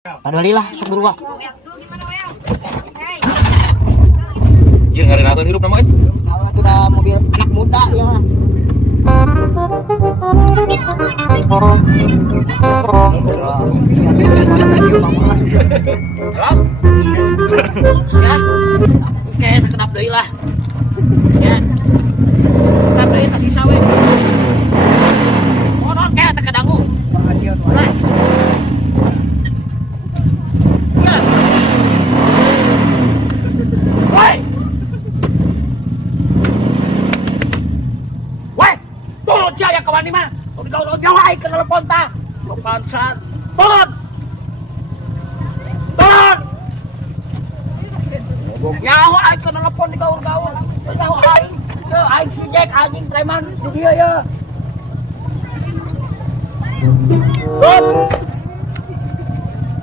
Padahal sok berdua. Iya ngarenakeun hirup nama Kalau itu udah mobil anak muda ya mah. Ya. Oke, sekedap deui lah. Ya. Sekedap deui tah sisa we. Monon kayak teu kadangu. Lah. Ya. Woi. Woi, turun siya ka mani mah. Udah jawai ke telepon tah. Pansan. Turun. Turun. Nyaho aing ke telepon di gaul-gaul. Nyaho aing. Aing si Jack anjing preman di dieu ya. Turun.